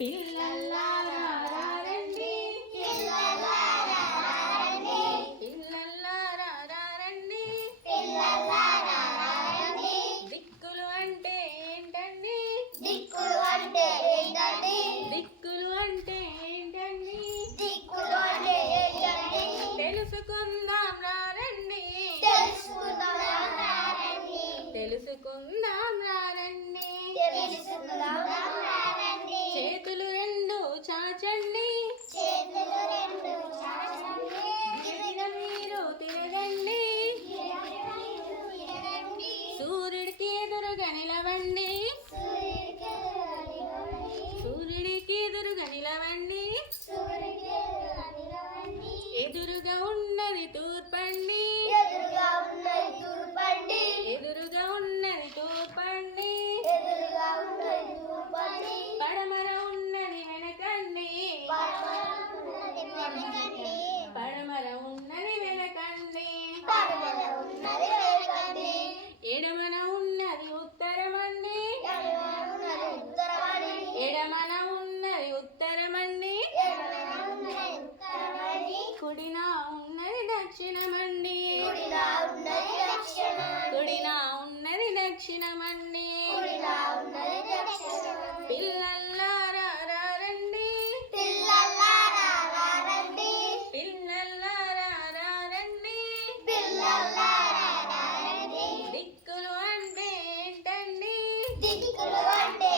పిల్లల్లారా రండి, పిల్లల్లారా రండి, పిల్లల్లారా రండి, పిల్లల్లారా రండి. దిక్కులు అంటే ఏంటండి? దిక్కులు అంటే ఏంటండి? దిక్కులు అంటే ఏంటండి? దిక్కులు అంటే ఏంటండి? తెలుసుకుందాం రండి, తెలుసుకుందాం రండి, తెలుసుకుందాం రండి. తెలుసుకుందాం రండి. చేతులు రెండు చాచండి, చేతులు రెండు చాచండి, గిరిన మీరు తిరగండి, తిరగండి, సూర్యుడికి ఎదురుగా నిలవండి, సూర్యుడికి ఎదురుగా నిలవండి. నిలవండి. ఎదురుగా ఉన్నది తూర్పండి, ఎదురుగా ఉన్నది తూర్పండి, ఎదురుగా ఉన్నది తూర్పండి. ఎదురుగా ఉన్నది తూర్పండి, పడమర ఉన్నది వెనకండి, పడమర ఉన్నది వెనకండి. పడమర ఉన్నది వెనకండి, ఎడమన ఉన్నది ఉత్తరమండి, ఎడమన ఉన్నది ఉత్తరమని, ఎడమన ఉన్నది ఉత్తరమండి. ఎడమన ఉన్నది ఉత్తరమని, కుడిన ఉన్నది దక్షిణమండి, కుడిలా ఉన్నది దక్షిణమని, కుడిన ఉన్నది దక్షిణమండి. కుడిలా ఉన్నది దక్షిణమని. పిల్లల్లారా రండి, పిల్లల్లారా రండి, పిల్లల్లారా రండి, పిల్లల్లారా రండి. దిక్కులు అంటే ఏంటండి? దిక్కులు అంటే